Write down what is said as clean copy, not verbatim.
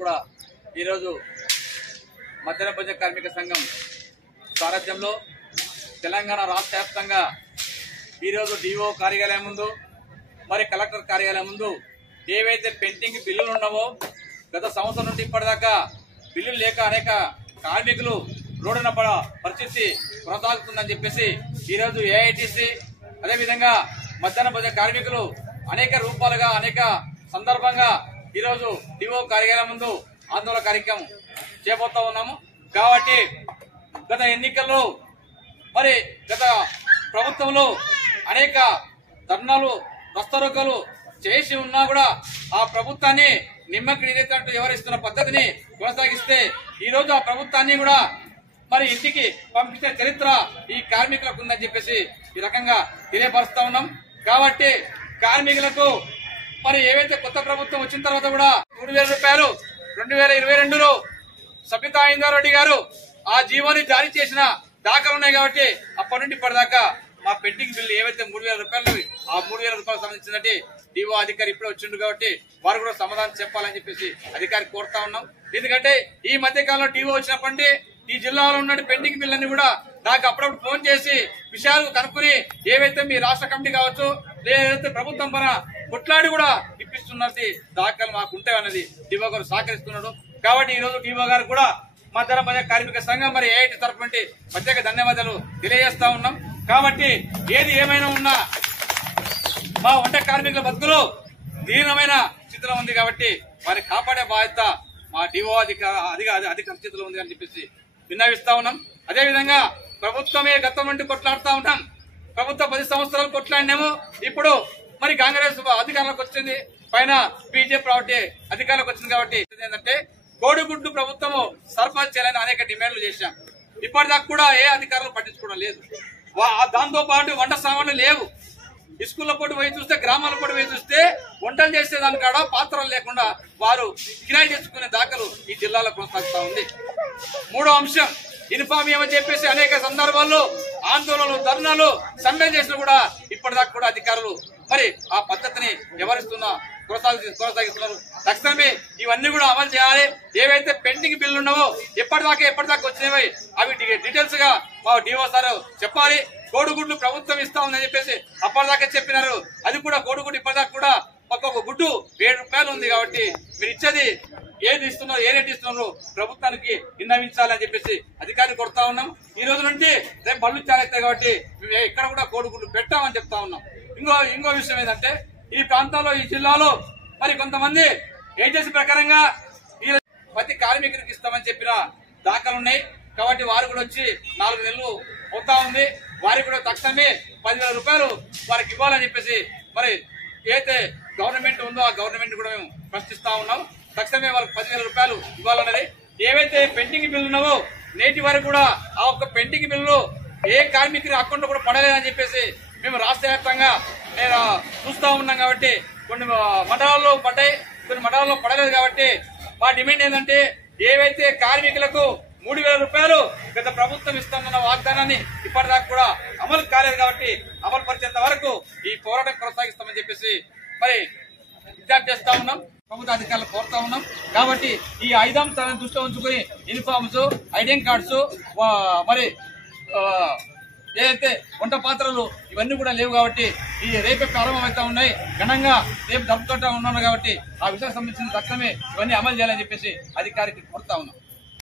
కూడా ఈరోజు మధ్యాహ్న భోజన కార్మిక సంఘం సారథ్యంలో తెలంగాణ రాష్ట్ర వ్యాప్తంగా ఈరోజు డిఓ కార్యాలయం ముందు మరి కలెక్టర్ కార్యాలయం ముందు ఏవైతే పెండింగ్ బిల్లులు ఉన్నావో గత సంవత్సరం నుండి ఇప్పటిదాకా బిల్లులు లేక అనేక కార్మికులు రోడ్డున పరిస్థితి కొనసాగుతుందని చెప్పేసి ఈరోజు ఏఐటీసీ అదేవిధంగా మధ్యాహ్న భోజన కార్మికులు అనేక రూపాలుగా అనేక సందర్భంగా ఈరోజు డిఓ కార్యాలయం ముందు ఆందోళన కార్యక్రమం చేపడుతూ ఉన్నాము. కాబట్టి గత ఎన్నికల్లో మరి గత ప్రభుత్వంలో అనేక ధర్నాలు రస్తారోకోలు చేసి ఉన్నా కూడా ఆ ప్రభుత్వాన్ని నిమ్మకి నీరెత్తినట్టు వ్యవహరిస్తున్న పద్ధతిని కొనసాగిస్తే ఈ రోజు ఆ ప్రభుత్వాన్ని కూడా మరి ఇంటికి పంపించే చరిత్ర ఈ కార్మికులకు ఉందని చెప్పేసి ఈ రకంగా తెలియపరుస్తా ఉన్నాం. కాబట్టి కార్మికులకు మరి ఏవైతే కొత్త ప్రభుత్వం వచ్చిన తర్వాత కూడా 3,000 రూపాయలు 2022లో సబితా ఇంద్రారెడ్డి గారు ఆ జీవోని జారీ చేసిన దాఖలు ఉన్నాయి. కాబట్టి అప్పటి నుండి ఇప్పటిదాకా మా పెండింగ్ బిల్లు ఏవైతే 3,000 రూపాయలు ఆ 3,000 రూపాయలకు సంబంధించినట్టు డిఓ అధికారి ఇప్పుడే వచ్చిండు కాబట్టి వారు కూడా సమాధానం చెప్పాలని చెప్పేసి అధికారికి కోరుతా ఉన్నాం. ఎందుకంటే ఈ మధ్య కాలంలో డిఓ వచ్చినప్పటి ఈ జిల్లాలో ఉన్న పెండింగ్ బిల్లుని కూడా నాకు అప్పుడప్పుడు ఫోన్ చేసి విషయాలు కనుక్కుని ఏవైతే మీ రాష్ట్ర కమిటీ కావచ్చు లేదంటే ప్రభుత్వం పైన కొట్లాడి కూడా ఇప్పిస్తున్నది దాఖలు మాకు ఉంటాయన్నది డిఓ గారు సహకరిస్తున్నాడు. కాబట్టి ఈ రోజు డిఓ గారు కూడా మధ్యాహ్న భోజన కార్మిక సంఘం మరి ఏఐటీ తరఫు నుండి ప్రత్యేక ధన్యవాదాలు తెలియజేస్తా ఉన్నాం. కాబట్టి ఏది ఏమైనా ఉన్నా మా వంట కార్మికుల బతుకులు దీనమైన స్థితిలో ఉంది కాబట్టి వారిని కాపాడే బాధ్యత మా డిఓ అధికార స్థితిలో ఉంది అని చెప్పేసి విన్నవిస్తా ఉన్నాం. అదేవిధంగా ప్రభుత్వమే గతం నుండి కొట్లాడుతూ ఉంటాం. ప్రభుత్వం 10 సంవత్సరాలు కొట్లాడినాము. ఇప్పుడు మరి కాంగ్రెస్ అధికారంలోకి వచ్చింది, పైన బీజేపీ రావటి అధికారంలోకి వచ్చింది. కాబట్టి ఏంటంటే కోడిగుడ్డు ప్రభుత్వము సర్పంచ్ చేయాలని అనేక డిమాండ్లు చేశాం. ఇప్పటిదాకా కూడా ఏ అధికారులు పట్టించుకోవడం లేదు. దాంతో పాటు వంట సామాన్లు లేవు. స్కూల్లో పోటీ పోయి చూస్తే గ్రామాల పోటీ పోయి చూస్తే వంటలు చేసేదాని కాడ పాత్రలు లేకుండా వారు కిరాయి తెచ్చుకునే దాఖలు ఈ జిల్లాలో కొనసాగుతా ఉంది. 3వ అంశం యూనిఫామ్ ఏమని చెప్పేసి అనేక సందర్భాల్లో ఆందోళనలు ధర్నాలు సమ్మె చేసినా కూడా ఇప్పటిదాకా కూడా అధికారులు మరి ఆ పద్ధతిని కొనసాగిస్తున్నారు. తక్షణమే ఇవన్నీ కూడా అమలు చేయాలి. ఏవైతే పెండింగ్ బిల్లు ఉన్నావో ఎప్పటిదాకా వచ్చినవి అవి డీటెయిల్స్ గా మా డిఓ సార్ చెప్పాలి. కోడిగుడ్లు ప్రభుత్వం ఇస్తా ఉందని చెప్పేసి అప్పటిదాకా చెప్పినారు. అది కూడా కోడిగుడ్డు ఇప్పటిదాకా కూడా ఒక్కొక్క గుడ్డు 7 రూపాయలు ఉంది. కాబట్టి మీరు ఇచ్చేది ఏది ఇస్తున్నారు ఏ రేటు ఇస్తున్నారు ప్రభుత్వానికి విన్నవించాలని చెప్పేసి అధికారిని కొడతా ఉన్నాం. ఈ రోజు నుండి రేపు బళ్ళు చాలెత్తాయి కాబట్టి మేము ఇక్కడ కూడా కోడిగుడ్లు పెట్టామని చెప్తా ఉన్నాం. ఇంకో విషయం ఏంటంటే ఈ ప్రాంతాల్లో ఈ జిల్లాలో మరి కొంతమంది ఏజెన్సీ ప్రకారంగా ప్రతి కార్మికుడికి ఇస్తామని చెప్పిన దాఖలున్నాయి. కాబట్టి వారు కూడా వచ్చి 4 నెలలు అవుతా ఉంది. వారికి కూడా తక్షణమే 10,000 రూపాయలు వారికి ఇవ్వాలని చెప్పేసి మరి ఏదైతే గవర్నమెంట్ ఉందో ఆ గవర్నమెంట్ కూడా మేము ప్రశ్నిస్తా ఉన్నాం. తక్షణమే వాళ్ళకి 10,000 రూపాయలు ఇవ్వాలన్నది. ఏవైతే పెండింగ్ బిల్లు ఉన్నావో నేటి వరకు కూడా ఆ ఒక్క పెండింగ్ బిల్లు ఏ కార్మికుడి అకౌంట్ కూడా పడలేదని చెప్పేసి మేము రాష్ట్ర వ్యాప్తంగా చూస్తా ఉన్నాం. కాబట్టి కొన్ని మండలాల్లో పడ్డాయి, కొన్ని మండలాల్లో పడలేదు. కాబట్టి మా డిమాండ్ ఏంటంటే ఏవైతే కార్మికులకు 3,000 రూపాయలు గత ప్రభుత్వం ఇస్తామన్న వాగ్దానాన్ని ఇప్పటిదాకా కూడా అమలు కాలేదు. కాబట్టి అమలు పరిచేంత వరకు ఈ పోరాటం కొనసాగిస్తామని చెప్పేసి మరి విజ్ఞప్తి చేస్తా ఉన్నాం. ప్రభుత్వ అధికారులు కోరుతా ఉన్నాం. కాబట్టి ఈ 5 అంశాలను దృష్టిలో ఉంచుకుని యూనిఫామ్స్, ఐడెంటి కార్డ్స్, మరి ఏదైతే వంట పాత్రలు ఇవన్నీ కూడా లేవు. కాబట్టి ఈ రేపే ప్రారంభమవుతా ఉన్నాయి. ఘనంగా రేపు జరుపుకుంటా ఉన్నాను. కాబట్టి ఆ విషయానికి సంబంధించిన తక్షణమే ఇవన్నీ అమలు చేయాలని చెప్పేసి అధికారికి కోరుతా ఉన్నాం.